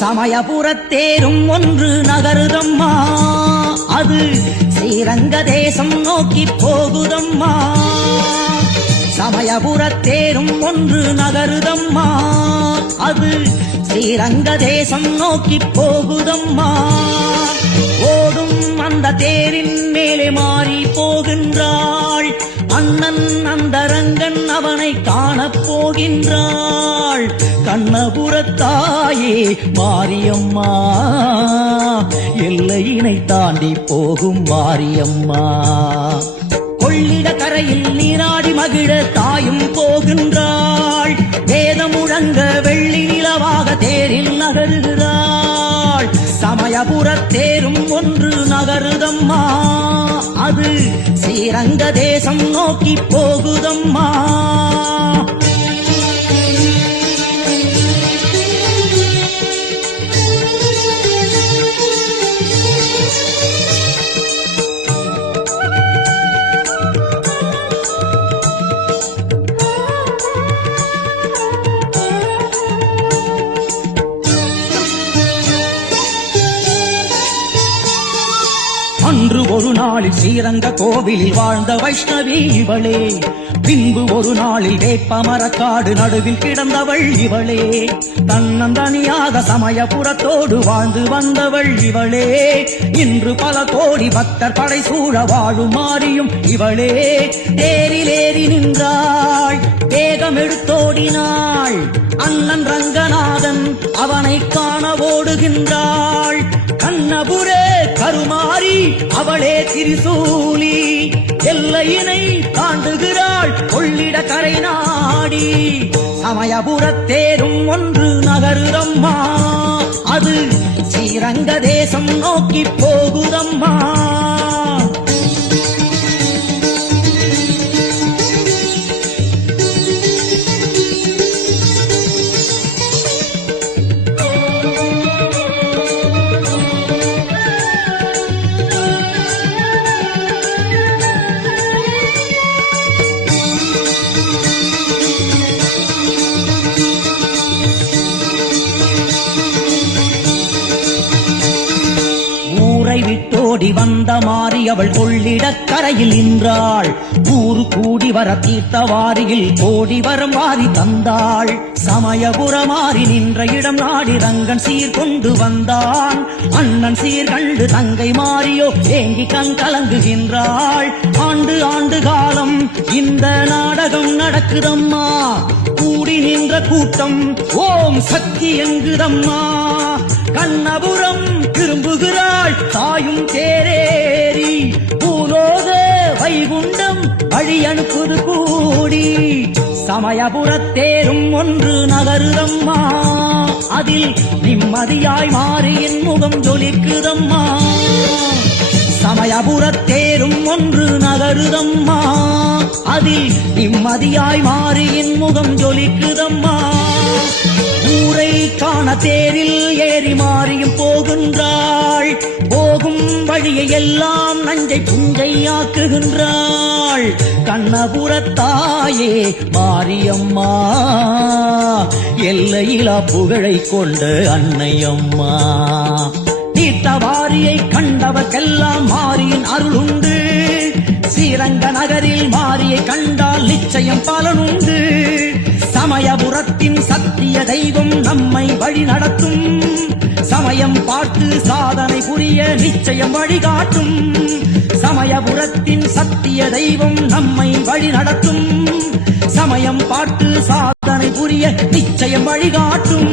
சமயபுரத்தேரும் ஒன்று நகருதம்மா, அது ஸ்ரீரங்க தேசம் நோக்கி போகுதம்மா. சமயபுரத்தேரும் ஒன்று நகருதம்மா, அது ஸ்ரீரங்க தேசம் நோக்கி போகுதம்மா. ஓடும் அந்த தேரின் மேலே மாறி போகின்றாள் அண்ணன் அந்த ரங்கன், அவனை காணப் போகின்றாள். கண்ணபுரத்தாயே மாரியம்மா, எல்லையினை தாண்டி போகும் மாரியம்மா. கொள்ளிட கரையில் நீராடி மகிழ தாயும் போகின்றாள். வேதம் முழங்க வெள்ளி நிலவாக தேரில் நகருகிறாள். சமயபுரத்தேரும் ஒன்று நகருதம்மா, அது ஸ்ரீரங்க தேசம் நோக்கி போகுதம்மா. அன்று ஒரு நாளில் ஸ்ரீரங்க கோவிலில் வாழ்ந்த வைஷ்ணவி இவளே, பின்பு ஒரு நாளில் வேப்பமரக்காடு நடுவில் கிடந்தவள் இவளே. தன்னந்தனியாக சமயபுரத்தோடு வாழ்ந்து வந்தவள் இவளே. இன்று பல கோடி பக்தர் படை சூழ வாழும் மாறியும் இவளே. தேரிலேறி நின்றாள், வேகம் எடுத்தோடினாள். அண்ணன் ரங்கநாதன் அவனை காண ஓடுகின்றாள். கண்ணபுரே கருமாரி, அவளே திரிசூலி, எல்லையினை தாண்டுகிறாள் கொள்ளிட கரை நாடி. சமயபுரத்தேரும் ஒன்று நகருதம்மா, அது ஸ்ரீரங்க தேசம் நோக்கி போகுதம்மா. விட்டோடி வந்த மாறி அவள் கொள்ளிடக் கரையில் நின்றாள். ஊரு கூடி வர தீர்த்தவாரியில் கோடி வரம் வாரி தந்தாள். சமயபுரமாறி நின்ற இடம் நாடி ரங்கன் சீர் கொண்டு வந்தான். அண்ணன் சீர் கண்டு தங்கை மாறியோ ஏங்கி கலங்குகின்றாள். ஆண்டு ஆண்டு காலம் இந்த நாடகம் நடக்குதம்மா, கூடி நின்ற கூட்டம் ஓம் சக்தி எங்குதம்மா. கண்ணபுரம் திரும்புகிறாள் தாயும் தேரேறி, பூலோக வைகுண்டம் வழி அனுப்புது கூடி. சமயபுரத்தேரும் ஒன்று நகருதம்மா, அதில் நிம்மதியாய் மாறியின் முகம் ஜொலிக்குதம்மா. சமயபுரத்தேரும் ஒன்று நகருதம்மா, அதில் நிம்மதியாய் மாறியின் முகம் ஜொலிக்குதம்மா. ஊரை காண தேரில் ஏறி மாறியும் போகின்றாள். போகும் வழியை எல்லாம் நஞ்சை புஞ்சையாக்குகின்றாள். கண்ணபுரத்தாயே மாரியம்மா, எல்லையிலா புகழை கொண்ட அன்னையம்மா. தீர்த்தவாரியை கண்டவர்க்கெல்லாம் மாரியின் அருளுண்டு. ஸ்ரீரங்க நகரில் மாரியை கண்டால் நிச்சயம் பலனுண்டு. சமயபுரத்தின் சத்திய தெய்வம் நம்மை வழி நடத்தும். சமயம் பார்த்து சாதனை புரிய நிச்சயம் வழிகாட்டும். சமயபுரத்தின் சத்திய தெய்வம் நம்மை வழி நடத்தும். சமயம் பார்த்து சாதனை புரிய நிச்சயம் வழிகாட்டும்.